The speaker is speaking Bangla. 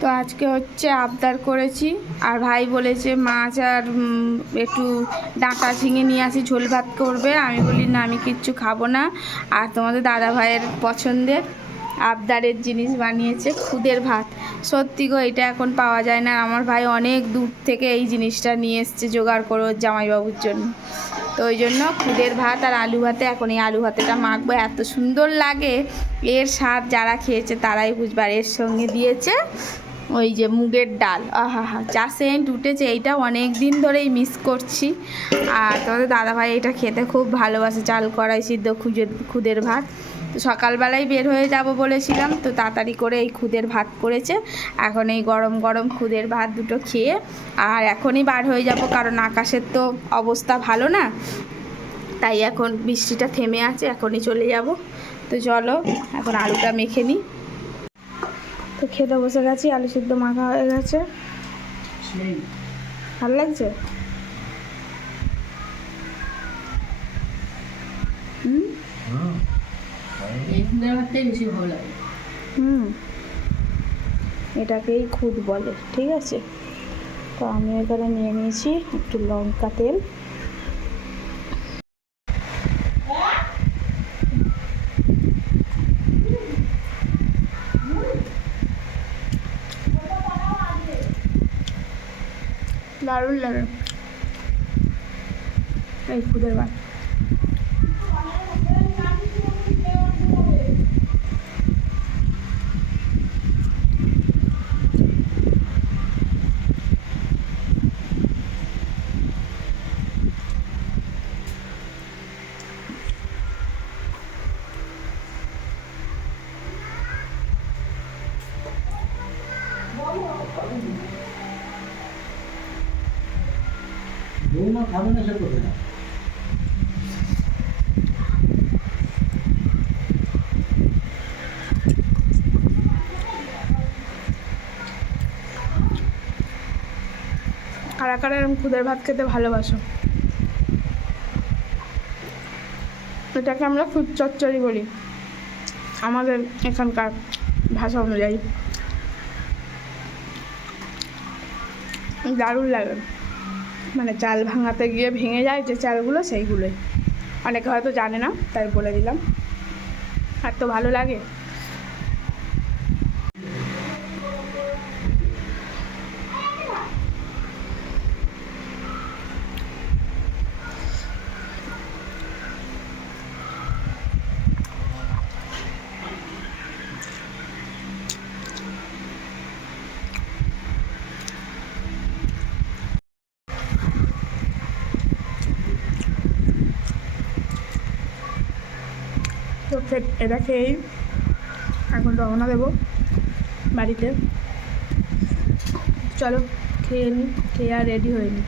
তো আজকে হচ্ছে আবদার করেছি। আর ভাই বলেছে মাছ আর একটু ডাঁটা ঝিঙে নিয়ে আসি, ঝোল ভাত করবে। আমি বলি, না, আমি কিচ্ছু খাব না। আর তোমাদের দাদা ভাইয়ের পছন্দের আবদারের জিনিস বানিয়েছে খুদের ভাত। সত্যি গো, এটা এখন পাওয়া যায় না। আমার ভাই অনেক দূর থেকে এই জিনিসটা নিয়ে এসছে জোগাড় করো জামাইবাবুর জন্য। তো ওই জন্য খুদের ভাত আর আলু ভাতে, এখন এই আলু ভাতেটা মাখবো। এত সুন্দর লাগে। এর স্বাদ যারা খেয়েছে তারাই বুঝবে। আর এর সঙ্গে দিয়েছে ওই যে মুগের ডাল। আহা যা সেন্ট উঠেছে, এইটা অনেক দিন ধরেই মিস করছি। আর তোমাদের দাদাভাই এটা খেতে খুব ভালোবাসে, চাল কড়াই সিদ্ধ, খুঁজে, খুদের ভাত। তো সকালবেলায় বের হয়ে যাব বলেছিলাম, তো তাড়াতাড়ি করে এই খুদের ভাত করেছে। এখন এই গরম গরম খুদের ভাত দুটো খেয়ে, আর এখনই বার হয়ে যাব, কারণ আকাশের তো অবস্থা ভালো না। তাই এখন বৃষ্টিটা থেমে আছে, এখনই চলে যাব। তো চলো, এখন আলুটা মেখে নিই। তো খেতে বসে গেছি, আলু সিদ্ধ মাখা হয়ে গেছে। ভালো লাগছে? হুম? এটাকেই খুদ বলে, ঠিক আছে? তো আমি এখানে নিয়ে নিয়েছি একটু লঙ্কা তেল। দারুণ লাগে এই খুদের ভাত খাবে না সে না কারা কারা খুদের ভাত খেতে ভালোবাসো? এটাকে আমরা খুদ চচ্চড়ি বলি। আমাদের এখানকার ভাষা অনুযায়ী। দারুণ লাগে। মানে চাল ভাঙাতে গিয়ে ভেঙে যায় যে চালগুলো, সেইগুলোই। অনেকে হয়তো জানে না, তাই বলে দিলাম। আর তো ভালো লাগে। তো এটা খেয়েই এখন রওনা দেবো বাড়িতে। চলো, খেয়ে নিই খেয়ে আর রেডি হয়ে নিই